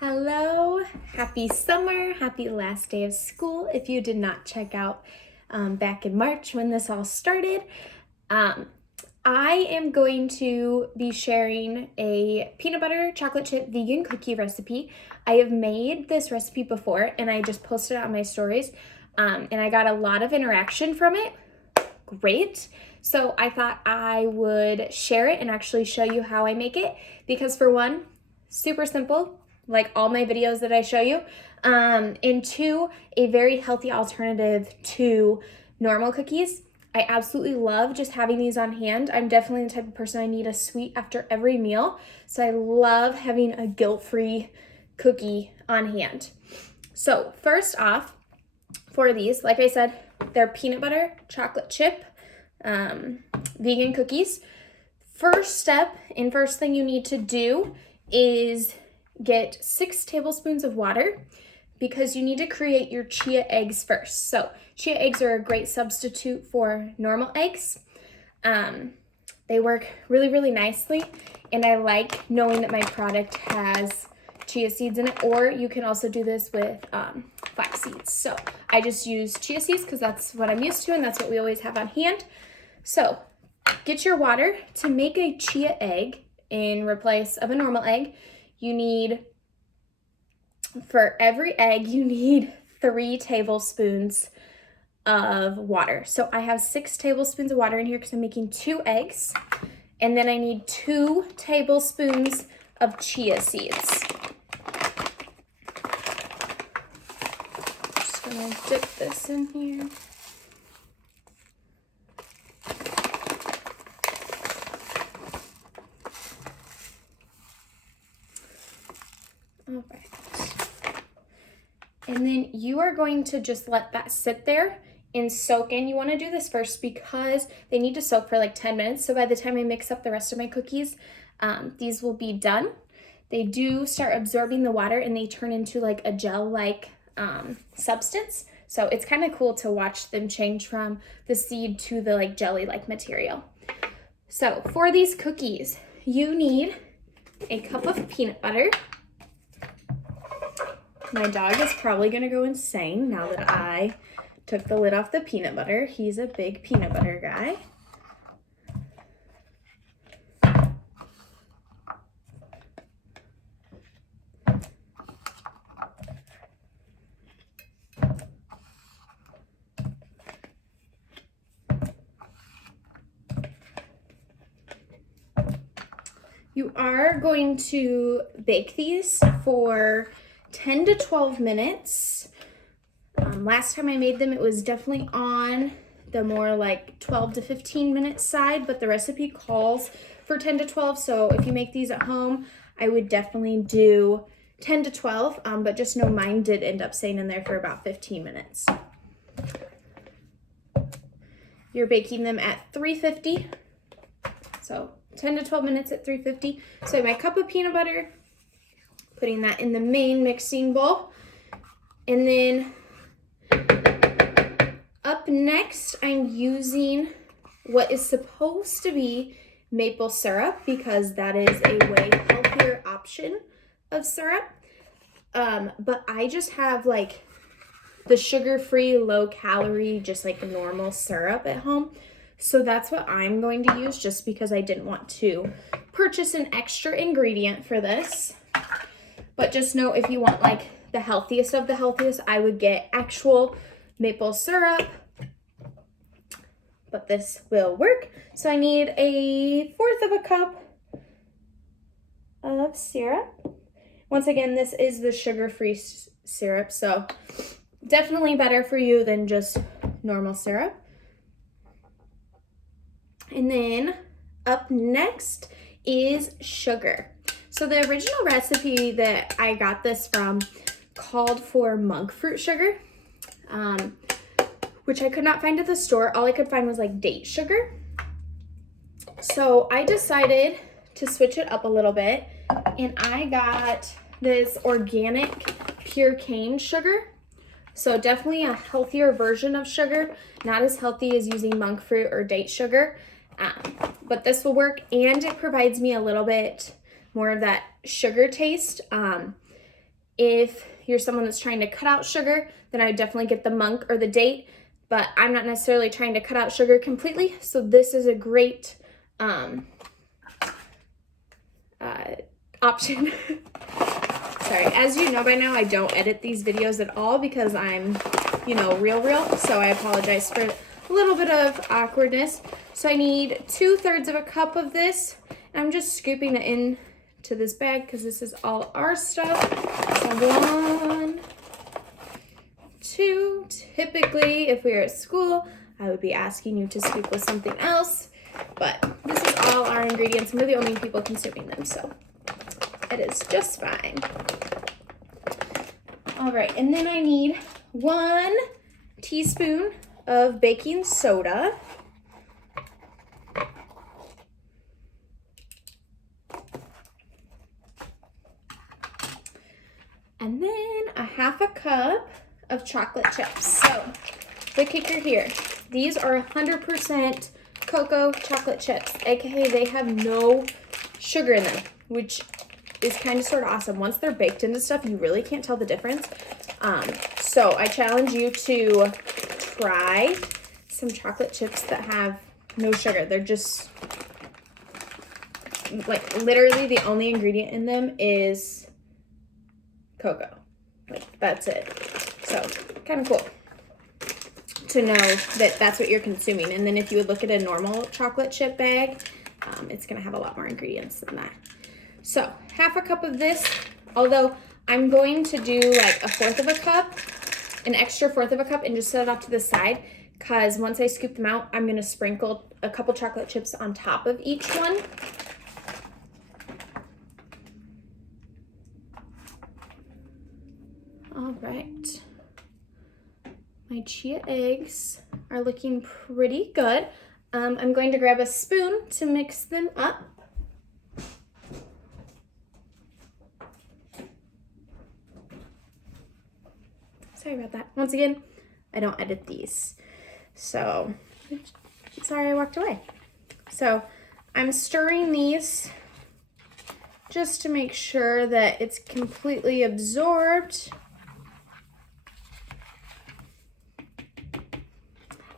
Hello, happy summer, happy last day of school. If you did not check out back in March when this all started, I am going to be sharing a peanut butter chocolate chip vegan cookie recipe. I have made this recipe before and I just posted it on my stories and I got a lot of interaction from it. Great. So I thought I would share it and actually show you how I make it because for one, super simple, like all my videos that I show you, and two, a very healthy alternative to normal cookies. I absolutely love just having these on hand. I'm definitely the type of person I need a sweet after every meal, so I love having a guilt-free cookie on hand. So first off, for these, like I said, they're peanut butter chocolate chip vegan cookies. First step and first thing you need to do is get 6 tablespoons of water because you need to create your chia eggs first. So chia eggs are a great substitute for normal eggs. They work really, really nicely, and I like knowing that my product has chia seeds in it, or you can also do this with flax seeds. So I just use chia seeds because that's what I'm used to and that's what we always have on hand. So get your water. To make a chia egg in replace of a normal egg, you need, for every egg, you need 3 tablespoons of water. So I have 6 tablespoons of water in here because I'm making 2 eggs. And then I need 2 tablespoons of chia seeds. Just gonna dip this in here. All right. And then you are going to just let that sit there and soak in. You want to do this first because they need to soak for like 10 minutes. So by the time I mix up the rest of my cookies, these will be done. They do start absorbing the water and they turn into like a gel-like substance. So it's kind of cool to watch them change from the seed to the like jelly-like material. So for these cookies, you need a cup of peanut butter. My dog is probably gonna go insane now that I took the lid off the peanut butter. He's a big peanut butter guy. You are going to bake these for 10 to 12 minutes. Last time I made them, it was definitely on the more like 12 to 15 minute side, but the recipe calls for 10 to 12. So if you make these at home, I would definitely do 10 to 12, but just know mine did end up staying in there for about 15 minutes. You're baking them at 350. So 10 to 12 minutes at 350. So my cup of peanut butter, putting that in the main mixing bowl. And then up next, I'm using what is supposed to be maple syrup because that is a way healthier option of syrup. But I just have like the sugar-free, low-calorie, just like normal syrup at home. So that's what I'm going to use just because I didn't want to purchase an extra ingredient for this. But just know if you want like the healthiest of the healthiest, I would get actual maple syrup. But this will work. So I need 1/4 of a cup of syrup. Once again, this is the sugar-free syrup, so definitely better for you than just normal syrup. And then up next is sugar. So the original recipe that I got this from called for monk fruit sugar, which I could not find at the store. All I could find was like date sugar. So I decided to switch it up a little bit, and I got this organic pure cane sugar. So definitely a healthier version of sugar, not as healthy as using monk fruit or date sugar. But this will work, and it provides me a little bit more of that sugar taste. If you're someone that's trying to cut out sugar, then I would definitely get the monk or the date, but I'm not necessarily trying to cut out sugar completely, so this is a great option. Sorry, as you know by now, I don't edit these videos at all because I'm, you know, real, so I apologize for a little bit of awkwardness. So I need 2/3 of a cup of this, and I'm just scooping it into this bag because this is all our stuff. So 1, 2, typically if we were at school, I would be asking you to scoop with something else, but this is all our ingredients, and we're the only people consuming them, so it is just fine. All right, and then I need 1 teaspoon of baking soda. And then a 1/2 cup of chocolate chips. So the kicker here, these are 100% cocoa chocolate chips, aka they have no sugar in them, which is kind of sort of awesome. Once they're baked into stuff, you really can't tell the difference. So I challenge you to try some chocolate chips that have no sugar. They're just like literally the only ingredient in them is cocoa. Like that's it. So kind of cool to know that that's what you're consuming. And then if you would look at a normal chocolate chip bag, it's gonna have a lot more ingredients than that. So 1/2 cup of this, although I'm going to do like 1/4 of a cup, an extra 1/4 of a cup, and just set it off to the side, because once I scoop them out, I'm gonna sprinkle a couple chocolate chips on top of each one. All right, my chia eggs are looking pretty good. I'm going to grab a spoon to mix them up. Sorry about that. Once again, I don't edit these, so sorry I walked away. So I'm stirring these just to make sure that it's completely absorbed.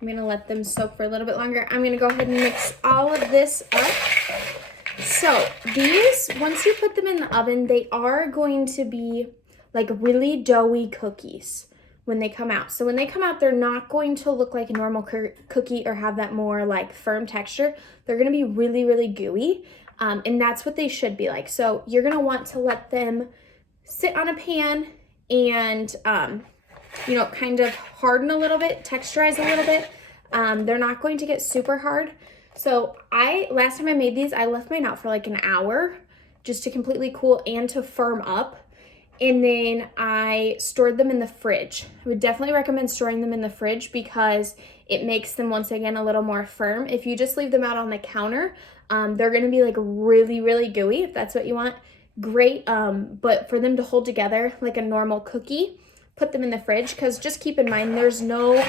I'm gonna let them soak for a little bit longer. I'm gonna go ahead and mix all of this up. So these, once you put them in the oven, they are going to be like really doughy cookies when they come out. So when they come out, they're not going to look like a normal cookie or have that more like firm texture. They're gonna be really, really gooey. And that's what they should be like. So you're gonna want to let them sit on a pan and, you know, kind of harden a little bit, texturize a little bit. They're not going to get super hard. So last time I made these, I left mine out for like an hour just to completely cool and to firm up. And then I stored them in the fridge. I would definitely recommend storing them in the fridge because it makes them, once again, a little more firm. If you just leave them out on the counter, they're gonna be like really, really gooey. If that's what you want, great. But for them to hold together like a normal cookie, put them in the fridge, because just keep in mind there's not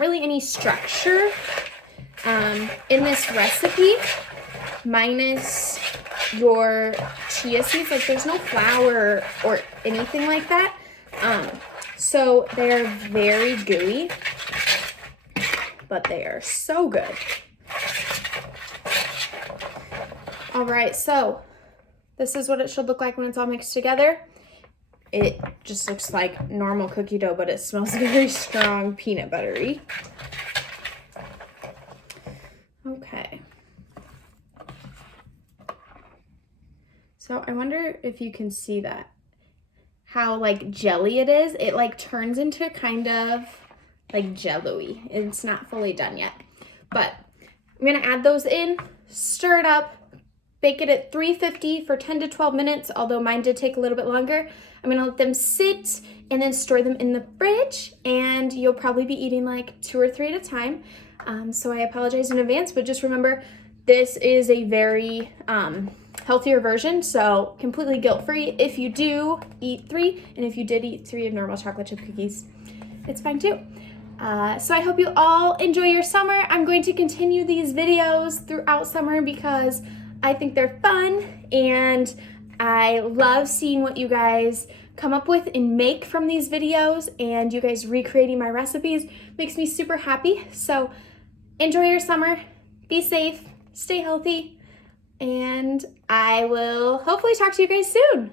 really any structure in this recipe, minus your chia seeds. Like there's no flour or anything like that. So they're very gooey, but they are so good. All right, so this is what it should look like when it's all mixed together. It just looks like normal cookie dough, but it smells very strong peanut buttery. Okay. So I wonder if you can see that, how like jelly it is. It like turns into kind of like jello-y. It's not fully done yet, but I'm gonna add those in, stir it up, bake it at 350 for 10 to 12 minutes, although mine did take a little bit longer. I'm gonna let them sit and then store them in the fridge, and you'll probably be eating like 2 or 3 at a time. So I apologize in advance, but just remember, this is a very healthier version, so completely guilt-free if you do eat 3, and if you did eat 3 of normal chocolate chip cookies, it's fine too. So I hope you all enjoy your summer. I'm going to continue these videos throughout summer because I think they're fun, and I love seeing what you guys come up with and make from these videos, and you guys recreating my recipes makes me super happy. So enjoy your summer, be safe, stay healthy, and I will hopefully talk to you guys soon.